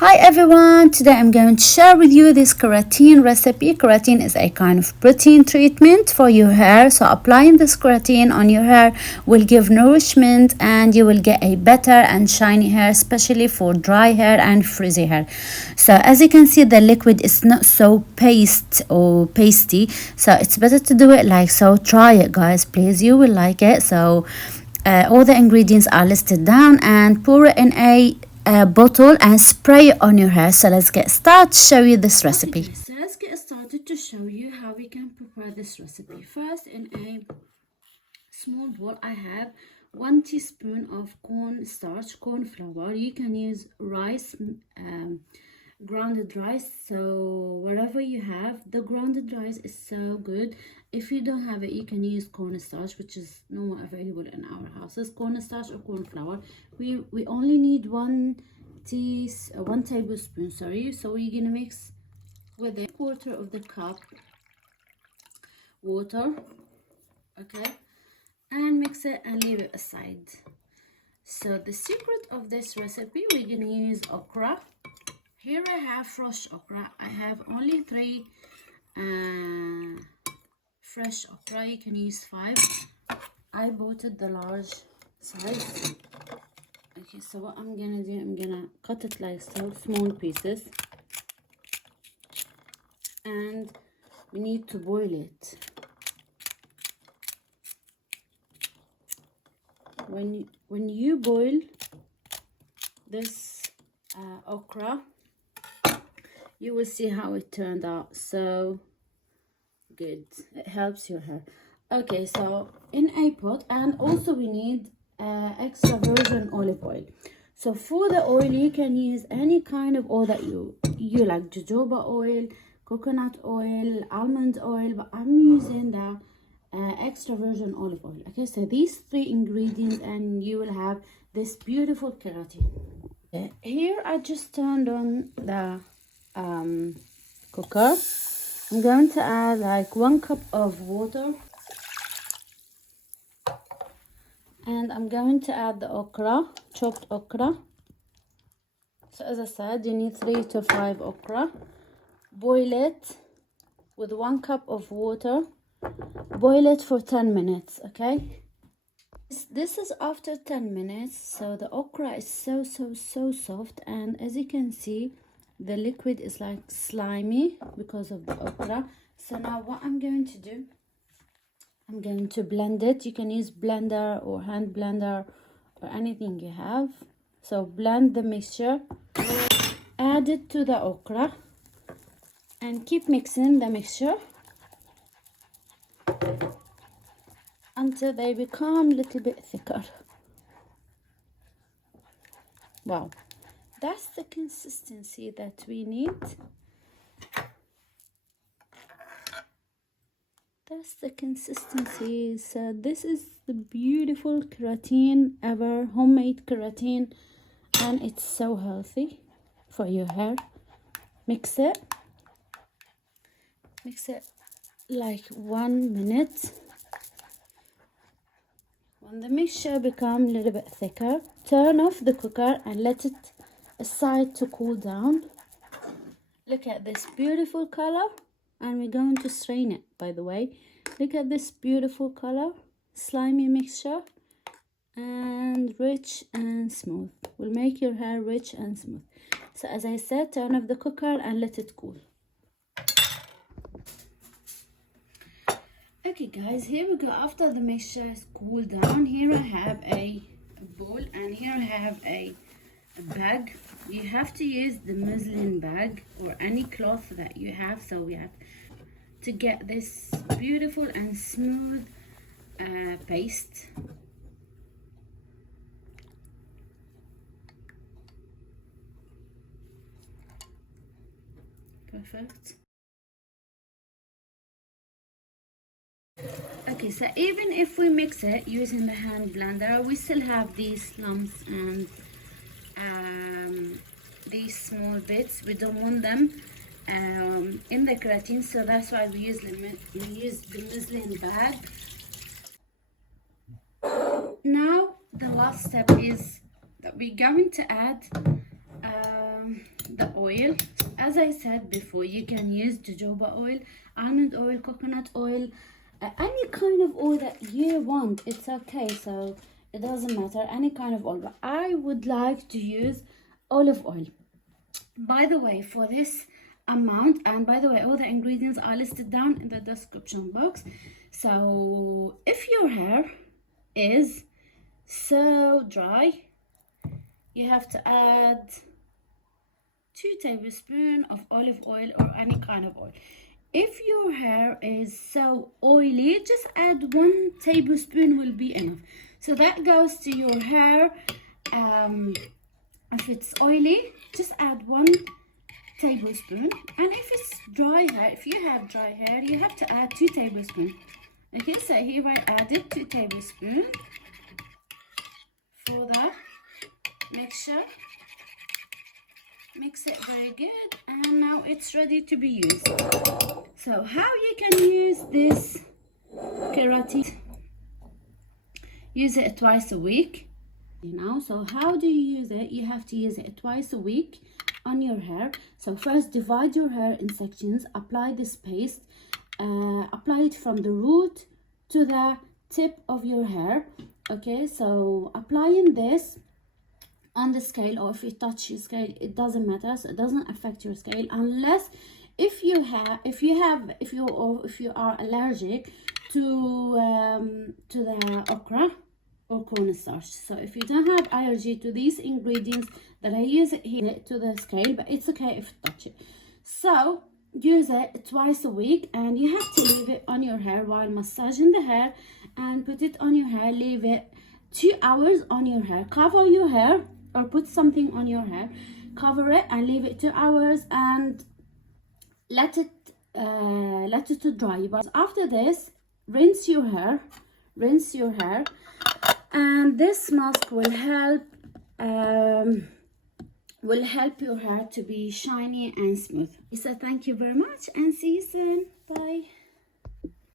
Hi everyone, today I'm going to share with you this keratin recipe. Keratin is a kind of protein treatment for your hair. So applying this keratin on your hair will give nourishment and you will get a better and shiny hair, especially for dry hair and frizzy hair. So as you can see, the liquid is not so paste or pasty. So it's better to do it like so. Try it guys, please, you will like it. So all the ingredients are listed down and pour it in a bottle and spray it on your hair. So let's get started to show you this recipe. Okay, so let's get started to show you how we can prepare this recipe. First, in a small bowl I have 1 teaspoon of cornstarch, corn flour. You can use rice, grounded rice, so whatever you have. The grounded rice is so good. If you don't have it, you can use cornstarch, which is no more available in our houses. Cornstarch or corn flour. We only need one tablespoon, sorry. So we're gonna mix with a quarter of the cup water, okay, and mix it and leave it aside. So the secret of this recipe, we're gonna use okra. Here I have fresh okra. I have only 3 fresh okra. You can use 5. I bought it the large size. Okay, so what I'm gonna do, I'm gonna cut it like so, small pieces, and we need to boil it. When you boil this okra, you will see how it turned out. So good, it helps your hair. Okay, so in a pot, and also we need extra virgin olive oil. So for the oil, you can use any kind of oil that you like, jojoba oil, coconut oil, almond oil, but I'm using the extra virgin olive oil. Okay, so these 3 ingredients and you will have this beautiful keratin. Here I just turned on the cooker. I'm going to add like 1 cup of water, and I'm going to add the okra, chopped okra. So as I said, you need 3 to 5 okra. Boil it with 1 cup of water. Boil it for 10 minutes, okay? This is after 10 minutes. So the okra is so soft, and as you can see, the liquid is like slimy because of the okra. So now what I'm going to do, I'm going to blend it. You can use blender or hand blender or anything you have. So blend the mixture, add it to the okra, and keep mixing the mixture until they become a little bit thicker. Wow, that's the consistency that we need. That's the consistency. So this is the beautiful keratin ever, homemade keratin, and it's so healthy for your hair. Mix it like 1 minute. When the mixture becomes a little bit thicker, turn off the cooker and let it aside to cool down. Look at this beautiful color, and we're going to strain it, by the way. Look at this beautiful color, slimy mixture, and rich and smooth. Will make your hair rich and smooth. So as I said, turn off the cooker and let it cool. Okay guys, here we go. After the mixture is cooled down, here I have a bowl, and here I have a bag. You have to use the muslin bag or any cloth that you have. So we have to get this beautiful and smooth paste. Perfect. Okay, so even if we mix it using the hand blender, we still have these lumps and these small bits. We don't want them in the keratin, so that's why we use the muslin bag. Now the last step is that we're going to add the oil. As I said before, you can use jojoba oil, almond oil, coconut oil, any kind of oil that you want. It's okay, so it doesn't matter, any kind of oil, but I would like to use olive oil. By the way, for this amount, and by the way, all the ingredients are listed down in the description box. So if your hair is so dry, you have to add 2 tablespoons of olive oil or any kind of oil. If your hair is so oily, just add 1 tablespoon will be enough. So that goes to your hair. If it's oily, just add 1 tablespoon. And if it's dry hair, if you have dry hair, you have to add 2 tablespoons. Okay, so here I added 2 tablespoons for the mixture. Mix it very good, and now it's ready to be used. So how you can use this keratin? Use it twice a week. So how do you use it? You have to use it twice a week on your hair. So first, divide your hair in sections. Apply this paste. Apply it from the root to the tip of your hair. Okay, so applying this on the scale, or if you touch your scale, it doesn't matter, so it doesn't affect your scale, unless if you are allergic to the okra or cornstarch. So if you don't have allergy to these ingredients that I use it here to the scale, but it's okay if you touch it. So use it twice a week, and you have to leave it on your hair while massaging the hair, and put it on your hair. Leave it 2 hours on your hair. Cover your hair, or put something on your hair, cover it and leave it 2 hours, and let it dry. But after this, rinse your hair, and this mask will help your hair to be shiny and smooth. So thank you very much, and see you soon. Bye.